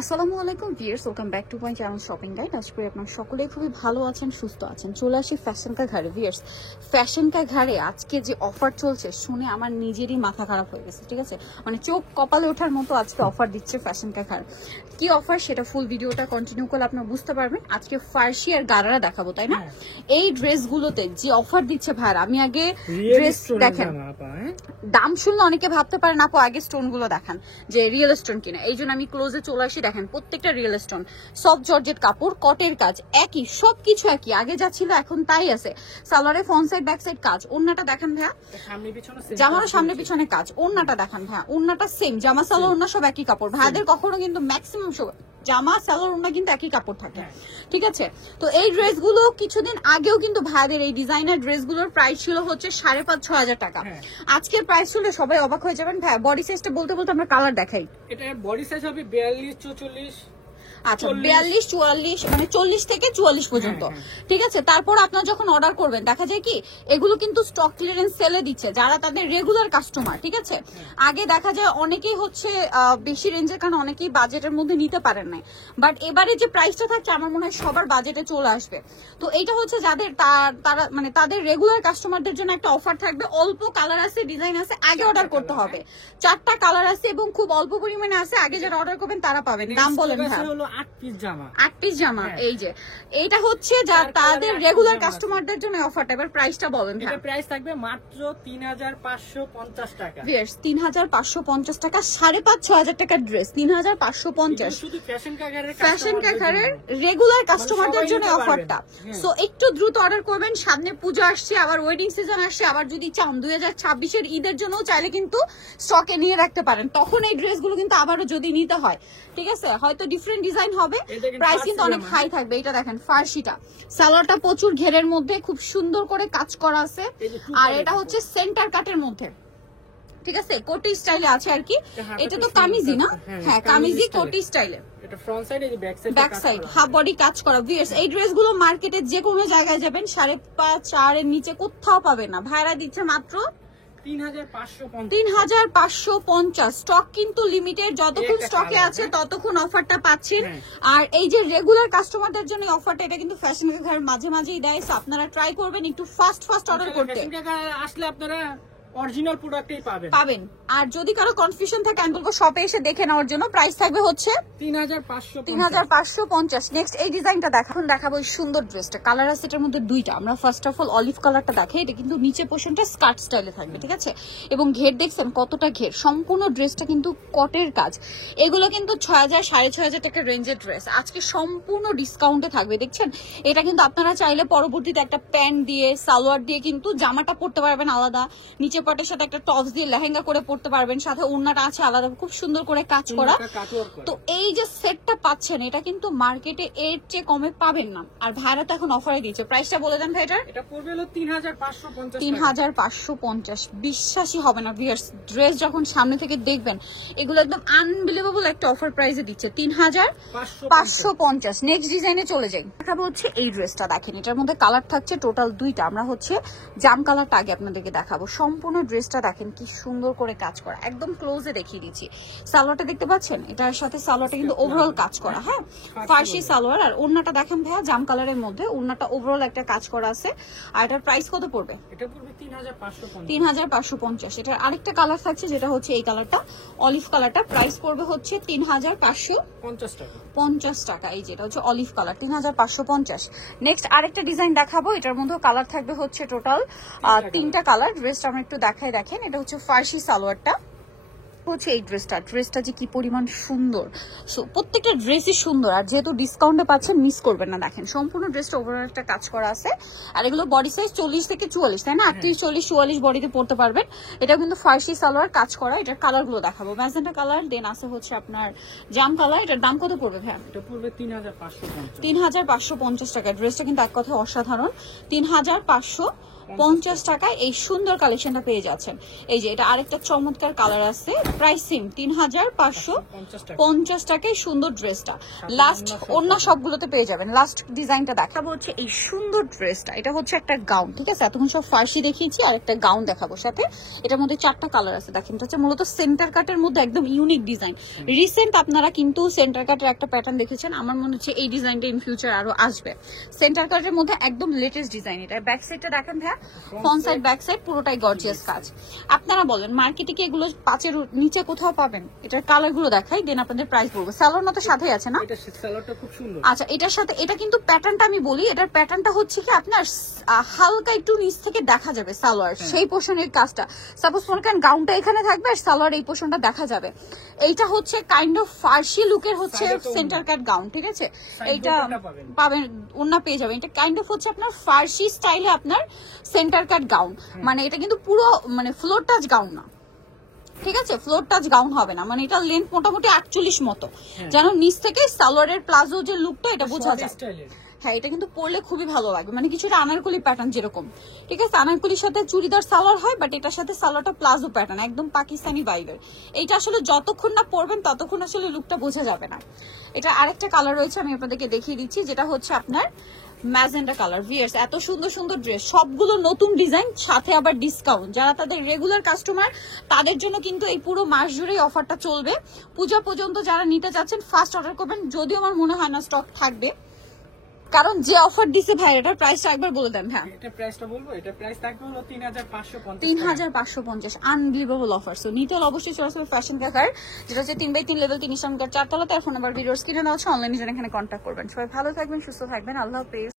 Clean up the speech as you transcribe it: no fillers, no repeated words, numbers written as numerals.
আসসালামু আলাইকুম viewers, welcome back to my channel Shopping Guide. আশা করি আপনারা সকলেই খুবই ভালো আছেন, সুস্থ আছেন। চলে আসি ফ্যাশন কা ঘাড়ে। ভিউয়ার্স, ফ্যাশন কা ঘাড়ে আজকে যে অফার চলছে শুনে আমার নিজেরই মাথা খারাপ হয়ে গেছে। ঠিক আছে, মানে চোখ কপালে ওঠার মতো আজকে অফার দিচ্ছে ফ্যাশন কা ঘাড়। কি অফার সেটা ফুল ভিডিওটা কন্টিনিউ করলে আপনারা বুঝতে পারবেন। আজকে ফার্সি আর গারারা দেখাবো, তাই না? এই ড্রেসগুলোতে যে অফার দিচ্ছে ভাইরা, আমি আগে ড্রেস দেখেন, দাম শুনলে অনেকে ভাবতে পারেন আপু আগে স্টোন গুলো দেখান যে রিয়েল স্টোন কিনা। এই জন্য আমি ক্লোজে চলে আসি। দেখেন প্রত্যেকটা রিয়েল স্টোন, সফট জর্জেট কাপড়, কটের কাজ একই, সবকিছু একই। আগে যা ছিল এখন তাই আছে। সালোয়ারে ফ্রন্ট সাইড ব্যাক সাইড কাজ। ওন্নাটা দেখান ভাইয়া, জামার সামনে পিছনে কাজ। ওন্নাটা দেখান ভাইয়া, ওন্নাটা সেম। জামা সালোয়ার ওন্না সব একই কাপড়। ভাইয়াদের কখনো কিন্তু ম্যাক্সিমাম জামা সালোয়ার ওন্না কিন্তু একই কাপড় থাকে। ঠিক আছে, তো এই ড্রেসগুলো কিছুদিন আগেও কিন্তু ভাইয়াদের এই ডিজাইনার ড্রেসগুলোর প্রাইস ছিল হচ্ছে 5,500-6,000 টাকা। আজকের প্রাইস শুনলে সবাই অবাক হয়ে যাবেন। ভাইয়া বডি সাইজটা বলতে বলতে আমরা কালার দেখাই। এটা বডি সাইজ হবে 42-44। আচ্ছা, 42-44 মানে 40 থেকে 44 পর্যন্ত। ঠিক আছে, তারপর আপনারা যখন অর্ডার করবেন দেখা যায় কি এগুলো কিন্তু স্টক ক্লিয়ারেন্স সেলে দিচ্ছে যারা তাদের রেগুলার কাস্টমার। ঠিক আছে, আগে দেখা যায় অনেকেই হচ্ছে বেশি রেঞ্জের কারণে অনেকেই বাজেটের মধ্যে নিতে পারেন না, বাট এবারে যে প্রাইসটা থাকছে আমার মনে হয় সবার বাজেটে চলে আসবে। তো এইটা হচ্ছে যাদের তারা মানে তাদের রেগুলার কাস্টমারদের জন্য একটা অফার থাকবে। অল্প কালার আছে, ডিজাইন আছে, আগে অর্ডার করতে হবে। 4টা কালার আছে এবং খুব অল্প পরিমাণে আছে। আগে যারা অর্ডার করবেন তারা পাবেন। দাম বলেন ভাই। 8 পিস জামা, 8 পিস জামা। এই যে এইটা হচ্ছে যা তাদের রেগুলার কাস্টমারদের জন্য অফারটা। এবার প্রাইসটা বলেন। এটা প্রাইস থাকবে মাত্র 3,550 টাকা। ভিউয়ার্স, 3,550 টাকা, 5,500-6,000 টাকার ড্রেস 3,550। শুধু ফ্যাশন ক্যাকারের রেগুলার কাস্টমারদের জন্য অফারটা। সো একটু দ্রুত অর্ডার করবেন, সামনে পূজা আসছে, আবার ওয়েডিং সিজন আসছে। আবার যদি চান 2026 এর ঈদের জন্য চাইলে কিন্তু স্টকে নিয়ে রাখতে পারেন। তখন এই ড্রেসগুলো কিন্তু আবারও যদি নিতে হয়, ঠিক আছে, হয়তো ডিফারেন্ট ডিজাইন হবে, প্রাইস কিন্তু অনেক হাই থাকবে। এটা দেখেন ফার্সিটা, সালোয়ারটা প্রচুর ঘেরের মধ্যে খুব সুন্দর করে কাজ করা আছে। আর এটা হচ্ছে সেন্টার কাটের মধ্যে। ঠিক আছে, কোটি স্টাইলে আছে আর কি। এটা তো কামিজি না? হ্যাঁ, কামিজি কোটি স্টাইলে। এটা ফ্রন্ট সাইড, এই ব্যাক সাইড হাফ বডি কাজ করা। ভিউয়ার্স, এই ড্রেসগুলো মার্কেটে যে কোনো জায়গায় যাবেন 5,500 এর নিচে কোথাও পাবেন না। ভাইরা দিচ্ছে মাত্র 3,550। স্টক কিন্তু লিমিটেড, যতক্ষণ স্টকে আছে ততক্ষণ অফারটা পাচ্ছেন। আর এই যে রেগুলার কাস্টমারদের জন্য অফারটা, এটা কিন্তু ফ্যাশন ঘর মাঝে মাঝেই দেয়। আপনারা ট্রাই করবেন একটু ফাস্ট অর্ডার করতে। আসলে আপনারা অরিজিনাল প্রোডাক্টই পাবেন। আর যদি কারো কনফিউশন থাকে আমি বলবো শপে এসে দেখে নেওয়ার জন্য। প্রাইস থাকবে হচ্ছে 3,550। নেক্সট এই ডিজাইনটা দেখাবো এই সুন্দর ড্রেসটা। কালার আছে এটার মধ্যে দুইটা। আমরা ফার্স্ট অফ অল অলিভ কালারটা দেখাই। এটা কিন্তু নিচে পোর্শনটা স্কার্ট স্টাইলে থাকবে। ঠিক আছে, এবং ঘের দেখছেন কতটা ঘের। সম্পূর্ণ ড্রেসটা কিন্তু কটের কাজ। এগুলো কিন্তু 6,000-6,500 টাকার রেঞ্জের ড্রেস আজকে সম্পূর্ণ ডিসকাউন্টে থাকবে। দেখছেন, এটা কিন্তু আপনারা চাইলে পরবর্তীতে একটা প্যান্ট দিয়ে সালোয়ার দিয়ে কিন্তু জামাটা পরতে পারবেন আলাদা, নিচে পটের সাথে একটা টপস দিয়ে লেহেঙ্গা করে পড়তে পারবেন, সাথে ওড়নাটা আছে আলাদা, খুব সুন্দর করে কাজ করা। তো এই যে সেটটা পাচ্ছেন এটা কিন্তু মার্কেটে এর চেয়ে কমে পাবেন না। আর ভাইরা তো এখন অফারে দিচ্ছে। প্রাইসটা বলে দেন ভাই। এটা পড়বে হলো 3,550। 3,550 বিশ্বাসই হবে না ভিউয়ার্স। ড্রেস যখন সামনে থেকে দেখবেন এগুলো একদম আনবিলিভেবল একটা অফার প্রাইসে দিচ্ছে 3,550। নেক্সট ডিজাইনে চলে যাই। দেখাবো হচ্ছে এই ড্রেসটা। দেখেন এটার মধ্যে কালার থাকছে টোটাল দুইটা। আমরা হচ্ছে জাম কালারটা আগে আপনাদেরকে দেখাবো। সম্পূর্ণ ড্রেসটা দেখেন কি সুন্দর করে কাজ করা, একদম ক্লোজে দেখিয়ে দিচ্ছি। সালোয়ারটা দেখতে পাচ্ছেন, এটার সাথে সালোয়ারটা কিন্তু ওভারঅল কাজ করা। হ্যাঁ, ফার্সি সালোয়ার। আর ওড়নাটা দেখেন ভাইয়া জাম কালারের মধ্যে, ওড়নাটা ওভারঅল একটা কাজ করা আছে। আর এটার প্রাইস কত পড়বে? এটা পড়বে 3,550। 3,550। এটার আরেকটা কালার থাকছে যেটা হচ্ছে এই কালারটা, অলিভ কালারটা। প্রাইস পড়বে হচ্ছে 3,550 টাকা। এই যেটা হচ্ছে অলিভ কালার, 3,550। নেক্সট আরেকটা ডিজাইন দেখাবো। এটার মধ্যে কালার থাকবে হচ্ছে টোটাল 3টা কালার। ড্রেসটা আমরা একটু দেখাই। দেখেন এটা হচ্ছে ফার্সি সালোয়ারটা, হচ্ছে এই ড্রেসটা যে কি পরিমাণ সুন্দর। সো প্রত্যেকটা ড্রেসই সুন্দর। আর যেহেতু ডিসকাউন্টে পাচ্ছেন মিস করবেন না। দেখেন সম্পূর্ণ ড্রেসটা ওভারঅল একটা কাজ করা আছে। আর এগুলো বডি সাইজ 40 থেকে 44, তাই না? 38, 40, 44 বডিতে পড়তে পারবেন। এটা কিন্তু ফার্সি সালোয়ার কাজ করা। এটার কালার গুলো দেখাবো। ম্যাজেন্টা কালার, দেন আছে হচ্ছে আপনার জাম কালার। এটার দাম কত পড়বে ভাই? এটা পড়বে 3,550। 3,550 টাকা। ড্রেসটা কিন্তু এক কথায় অসাধারণ। 3,550 50 টাকায় এই সুন্দর কালেকশনটা পেয়ে যাচ্ছেন। এই যে এটা আরেকটা চমৎকার কালার আছে, প্রাইস সেম 3550 টাকায় সুন্দর ড্রেসটা। লাস্ট অন্য সবগুলোতে পেয়ে যাবেন। লাস্ট ডিজাইনটা দেখাবো হচ্ছে এই সুন্দর ড্রেসটা। এটা হচ্ছে একটা গাউন, ঠিক আছে? এতক্ষণ সব ফার্সি দেখিয়েছি, আর একটা গাউন দেখাবো সাথে। এটার মধ্যে 4টা কালার আছে, দেখেন। এটা হচ্ছে মূলত সেন্টার কাটের মধ্যে একদম ইউনিক ডিজাইন। রিসেন্ট আপনারা কিন্তু সেন্টার কাটের একটা প্যাটার্ন দেখেছেন, আমার মনে হচ্ছে এই ডিজাইনটা ইন ফিউচার আরো আসবে। সেন্টার কাটের মধ্যে একদম লেটেস্ট ডিজাইন। এটা ব্যাক সাইডটা দেখেন ভাইয়া, ফ্রন্ট সাইড ব্যাক সাইড পুরোটাই গর্জিয়াস কাজ। আপনারা বলেন মার্কেটে কি এগুলো 5-এর নিচে কোথাও পাবেন? এটার কালার গুলো দেখাই, দেন আপনাদের প্রাইস বলবো। সালোয়ার মতো সাথে আছে না? এটা সালোয়ারটা খুব সুন্দর। আচ্ছা, এটার সাথে এটা কিন্তু প্যাটার্নটা আমি বলি, এটার প্যাটার্নটা হচ্ছে কি আপনার হালকা একটু নিচ থেকে দেখা যাবে সালোয়ার, সেই পোর্শনের কাজটা। সাপোজ মনে করেন গাউনটা এখানে থাকবে আর সালোয়ার এই পোর্শনটা দেখা যাবে। এইটা হচ্ছে কাইন্ড অফ ফার্সি লুকের হচ্ছে সেন্টার কাট গাউন, ঠিক আছে? এইটা পাবেন, ওন্না পেয়ে যাবেন। এটা কাইন্ড অফ হচ্ছে আপনার ফার্সি স্টাইলে আপনার সেন্টার কাট গাউন। মানে এটা কিন্তু পুরো মানে ফ্লোর টাচ গাউন না, ঠিক আছে? ফ্লোর টাচ গাউন হবে না, মানে এটা লেন্থ মোটামুটি 48 মতো, যেন নিচ থেকে সালোয়ারের প্লাজো যে লুকটা এটা বোঝা যায়। হ্যাঁ, এটা কিন্তু পরলে খুবই ভালো লাগবে, মানে কিছুটা আনারকলি প্যাটার্ন যেরকম, ঠিক আছে? আনারকলির সাথে চুড়িদার সালোয়ার হয়, বাট এটার সাথে সালোয়ারটা প্লাজো প্যাটার্ন, একদম পাকিস্তানি ভাইবের। এইটা আসলে যতক্ষণ না পরবেন ততক্ষণ আসলে লুকটা বোঝা যাবে না। এটা আরেকটা কালার রয়েছে, আমি আপনাদেরকে দেখিয়ে দিচ্ছি, যেটা হচ্ছে আপনার ম্যাজেন্টা কালার। ভিয়ার্স, এত সুন্দর সুন্দর ড্রেস, সবগুলো নতুন ডিজাইন, সাথে আবার ডিসকাউন্ট। যারা তাদের রেগুলার কাস্টমার তাদের জন্য কিন্তু এই পুরো মাস জুড়েই অফারটা চলবে। পূজা পর্যন্ত যারা নিতে চাচ্ছেন ফার্স্ট অর্ডার করবেন, যদিও আমার মনে হয় না স্টক থাকবে, কারণ যে অফার দিছে ভাই এটার প্রাইসটা একবার বলে দেন। হ্যাঁ, এটা প্রাইসটা বলবো, এটা প্রাইস থাকবে হলো 3550। 3550, আনবিলিভেবল অফার। সো নিতে হলে অবশ্যই চলে আসবে ফ্যাশন কাকার, যেটা হচ্ছে 3x3 লেভেল 3 ইসলামগড় 4 তলাতে। ফোন নাম্বার ভিডিওর স্ক্রিনে দেওয়া আছে, অনলাইনে যারা এখানে কন্ট্যাক্ট করবেন। সবাই ভালো থাকবেন, সুস্থ থাকবেন, আল্লাহ হাফেজ।